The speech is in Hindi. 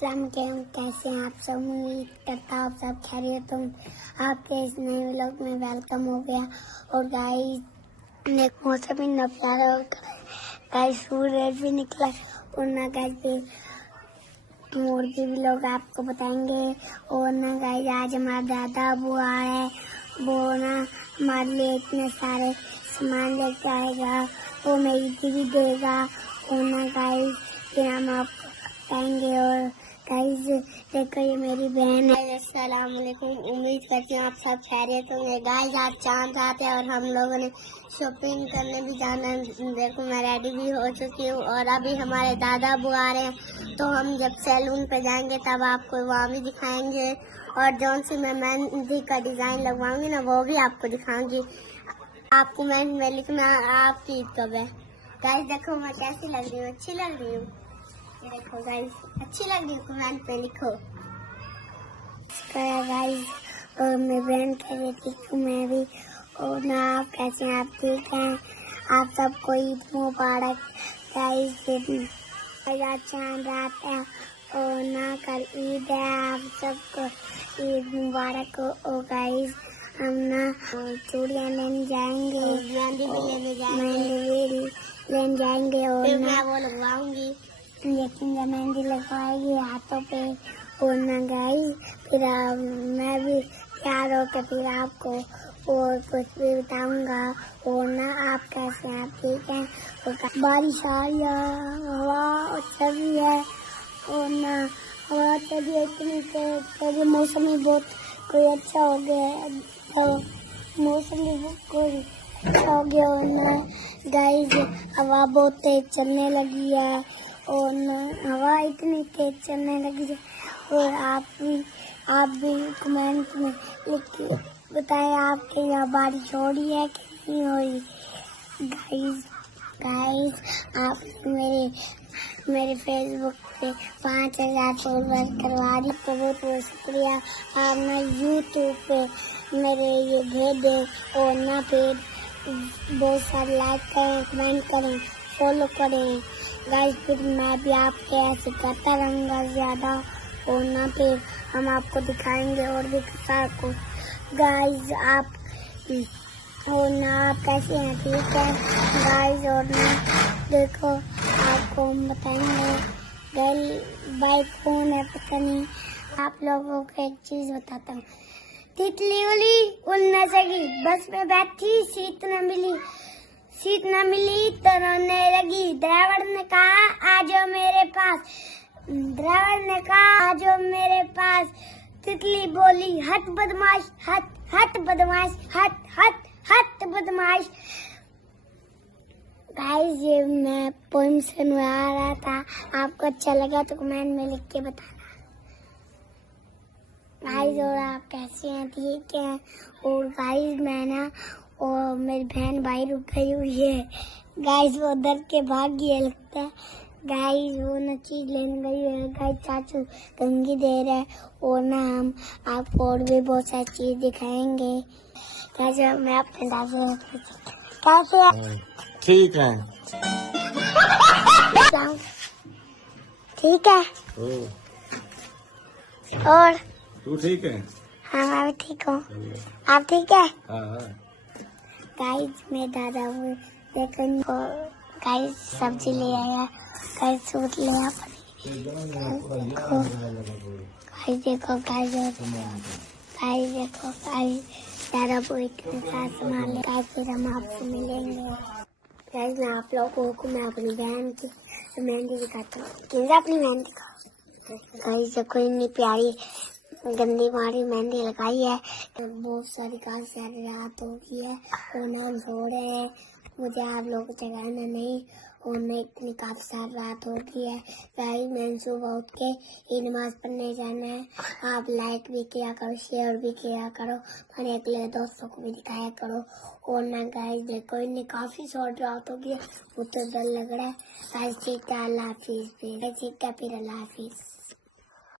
अस्सलाम वालेकुम, कैसे हैं आप सब। उम्मीद करता हूँ आप सब खैरियत हों। आपके इस नए व्लॉग में वेलकम हो गया। और गाइस मौसम इतना प्यारा हो गया, गाइस सूरज भी निकला और ना गाइस भी और भी लोग आपको बताएंगे। और ना गाइस आज हमारा दादा बुआ है, वो ना हमारे लिए इतने सारे सामान लेके आएगा, वो मेरी दीदी देगा। और ना गाइस फिर हम आपको बताएंगे। और गाइस देखो ये मेरी बहन है। अस्सलाम वालेकुम, उम्मीद करती हूँ आप सब खैरियत होंगे। गाइस आज चांद रात है और हम लोगों ने शॉपिंग करने भी जाना है। देखो मैं रेडी भी हो चुकी हूँ और अभी हमारे दादा बुआ आ रहे हैं, तो हम जब सैलून पे जाएंगे तब आपको वहाँ भी दिखाएंगे। और जौन सी मैं मेहंदी का डिजाइन लगवाऊंगी ना वो भी आपको दिखाऊंगी। आपको मैं लिखना आपकी ईद कब है। गाइस देखो मैं कैसी लग रही हूँ, अच्छी लग रही हूँ। ये देखो गाइस अच्छी लग रही है, कमेंट पे लिखो। गाइस और मेरी बहन कह रही थी कि मैं भी। और ना आप कैसे हैं, आप ठीक हैं, आप सबको ईद मुबारक। गाइस आज चांद रात है और ना कल ईद है, आप सबको ईद मुबारक हो। गाइस हम ना चूड़ियाँ लेने जाएंगे, मेहंदी भी लेने जाएंगे और ना वो लगवाऊंगी, लेकिन जब मेहंदी लगवाएगी हाथों पे। और ना गाइस फिर मैं भी तैयार होकर फिर आपको और कुछ भी बताऊंगा। और ना आप कैसे हैं, आप ठीक हैं। और बारिश आ रही है, हवा चल रही है और ना हवा चल रही है इतनी तेज, मौसम ही बहुत कोई अच्छा हो गया है, तो मौसम भी कोई अच्छा हो गया। और ना गाइस हवा बहुत तेज चलने लगी है और ना हवा इतनी तेज चलने लगी है। और आप भी कमेंट में लिख के बताएं आपके यहाँ बारिश हो रही है कि नहीं हो रही। गाइस आप मेरे फेसबुक पे 5000 फॉलोवर करवा दी, तो बहुत बहुत शुक्रिया। आप ना यूट्यूब पे मेरे ये भेज दें और ना फिर बहुत सारे लाइक करें, कमेंट करें, फॉलो करें। गाइस फिर मैं भी आपके ऐसे करता रहूँगा ज़्यादा। और ना फिर हम आपको दिखाएंगे और भी सारा कुछ। गाइस आप और ना आप कैसे हैं, ठीक है गाइस। और ना देखो आपको हम बताएंगे बाइक फोन है, पता नहीं। आप लोगों को एक चीज बताता हूँ। तितली उड़ न सकी, बस में बैठी सीट न मिली तो रोने लगी। ड्राइवर ने कहा आ जाओ मेरे पास। तितली बोली हट बदमाश, हट बदमाश, हट बदमाश। गाइस ये मैं पोइम सुनवा रहा था, आपको अच्छा लगा तो कमेंट में लिख के बताना। गाइस और आप कैसे हैं, ठीक हैं। और गाइस मैं ना और मेरी बहन भाई रुक गई हुई है। गाइस वो उधर के भाग गई है लगता है। गाइस वो ना चीज लेने गई है। गाइस चाचू कंघी दे रहे हैं और ना हम आपको और भी बहुत सारी चीज दिखाएंगे। गाइस मैं अपने दादा कैसे ठीक है, ठीक है। और तू ठीक है? हाँ मैं भी ठीक हूँ, आप ठीक है। हाँ। गाइस मेरे दादा वो देखो गाइस सब्जी ले आया, गाइस सूट ले आया। गाइस देखो दादा वो इतने सारा सामान ले। गाइस फिर हम आपसे मिलेंगे। गाइस मैं आप लोगों को मैं अपनी बहन की मेहंदी दिखाता हूँ। किंजा अपनी मेहंदी दिखाओ। गाइस देखो इतनी प्यारी गंदी मारी मेहंदी लगाई है। बहुत सारी सारी रात हो गई है और हम सो रहे हैं, मुझे आप लोगों को जगाना नहीं। और मैं इतनी काफी सारी रात हो गई है। गाइस मैंने सुबह उठ के ये नमाज पढ़ने जाना है। आप लाइक भी किया करो, शेयर भी किया करो, मेरे अगले दोस्तों को भी दिखाया करो। और ना गाइस देखो इतनी काफी शॉर्ट रात हो गई है, मुझे डर लग रहा है। गाइस ठीक है, अल्लाह हाफिज। फिर अल्लाह हाफिज।